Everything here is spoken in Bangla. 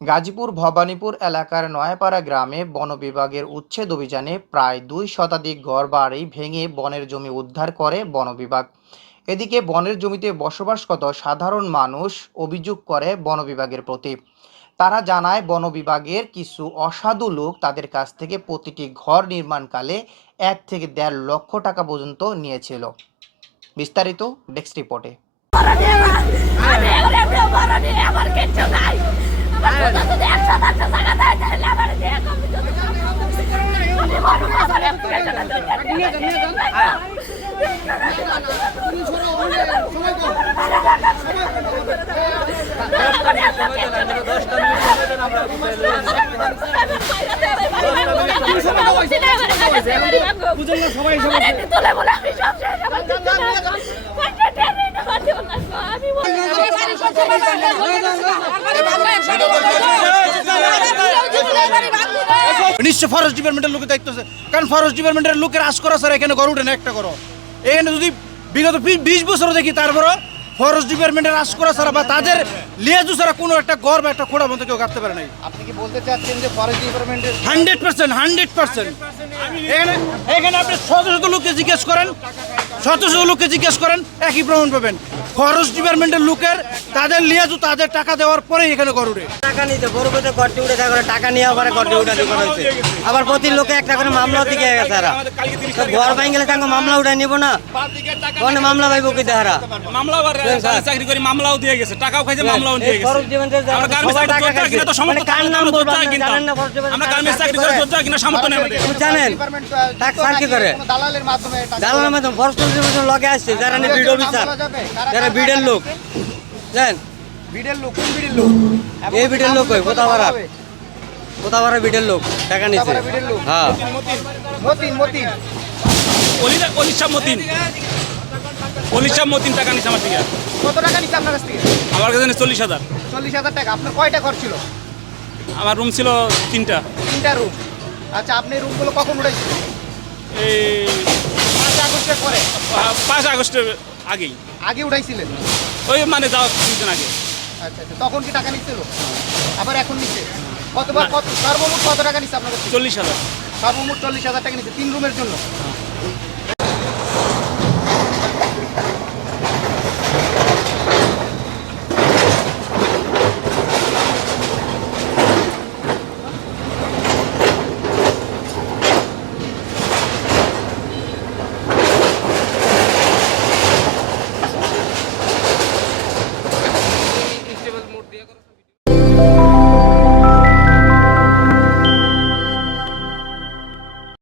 গাজীপুর ভবানীপুর এলাকার নয়াপাড়া গ্রামে বন বিভাগের উচ্ছেদ অভিযানে প্রায় দুই শতাধিক ঘরবাড়ি ভেঙে বনের জমি উদ্ধার করে বন বিভাগ। এদিকে বনের জমিতে বসবাসরত সাধারণ মানুষ অভিযোগ করে বন বিভাগের প্রতি। তারা জানায়, বন বিভাগের কিছু অসাধু লোক তাদের কাছ থেকে প্রতিটি ঘর নির্মাণকালে এক থেকে দেড় লক্ষ টাকা পর্যন্ত নিয়েছিল বিস্তারিত ডেস্ক রিপোর্টে আমার আমি নিশ্চয় ফরেস্ট ডিপার্টমেন্টের লোকের দায়িত্ব আছে কারণ ফরেস্ট ডিপার্টমেন্টের লোকের আশ করা স্যার এখানে গড় উঠে না একটা করো এখানে যদি বিগত বিশ বছর দেখি তারপরও ফরেস্ট ডিপার্টমেন্টের আশ করা ছাড়া বা তাদের লিয়াজু ছাড়া কোনো একটা গর্ব বা একটা খোড়া মতো কেউ কাটতে পারে নাই। আপনি কি বলতে চাচ্ছেন যে ফরেস্ট ডিপার্টমেন্টের হান্ড্রেড পার্সেন্ট হান্ড্রেড পার্সেন্ট। এখানে এখানে আপনি শত শত লোককে জিজ্ঞেস করেন শত শত লোককে জিজ্ঞেস করেন একই প্রমাণ পাবেন। ফরেস্ট ডিপার্টমেন্টের লোকের তাদের লিয়াজু তাদের টাকা দেওয়ার পরে এখানে গড় উঠে। টাকা নিতে বড় বড় গড়টি উঠে করে টাকা নিয়ে আবার গড়টি উঠা দিয়ে করা হয়েছে। আবার প্রতি লোকে একটা করে মামলা দিকে গেছে তারা ঘর ভাঙ গেলে তাকে মামলা উঠে নিব না। কোন মামলা পাইব কি তাহারা মামলা আবার চাকরি করে মামলাও দিয়ে গেছে টাকাও খাইছে মামলাও দিয়ে গেছে। তো মানে সমস্ত কার নাম আমরা বলব জানেন না ফরজ জীবনের আমরা গার্মেন্টস চাকরি করে? যোদ্ধা কিনা সামর্থ্য নেই জানেন টাকা কি করে। দালালের মাধ্যমে টাকা জানার মাধ্যমে ফরজ জীবনের লগে আসছে যারা নিয়ে ভিডিও বিচার। যারা বিডের লোক। জানেন? বিডের লোক কোন বিডের লোক? এই বিডের লোক কই কোথাবাড়া কোথাবাড়া বিডের লোক টাকা নিছে। বিডের লোক? হ্যাঁ। মতিন মতিন অলি- অলিশা মতিন। অলিশা মতিন টাকা নিচ্ছে আমার থেকে। কত টাকা নিচ্ছে আপনার কাছ থেকে? আমার কাছে চল্লিশ হাজার। চল্লিশ হাজার টাকা। আপনার কয়টা ঘর ছিল? আমার রুম ছিল তিনটা। তিনটা রুম। আচ্ছা আপনি রুমগুলো কখন উঠেছিলেন এই পাঁচ আগস্টের পরে। পাঁচ আগস্টের আগেই। আগে উঠাইছিলেন? ওই মানে যাওয়া কিছুদিন আগে। আচ্ছা আচ্ছা। তখন কি টাকা নিচ্ছিল আবার এখন নিচ্ছে কতবার কত সর্বমোট কত টাকা নিচ্ছে আপনার চল্লিশ হাজার। সর্বমোট চল্লিশ হাজার টাকা নিচ্ছে তিন রুমের জন্য?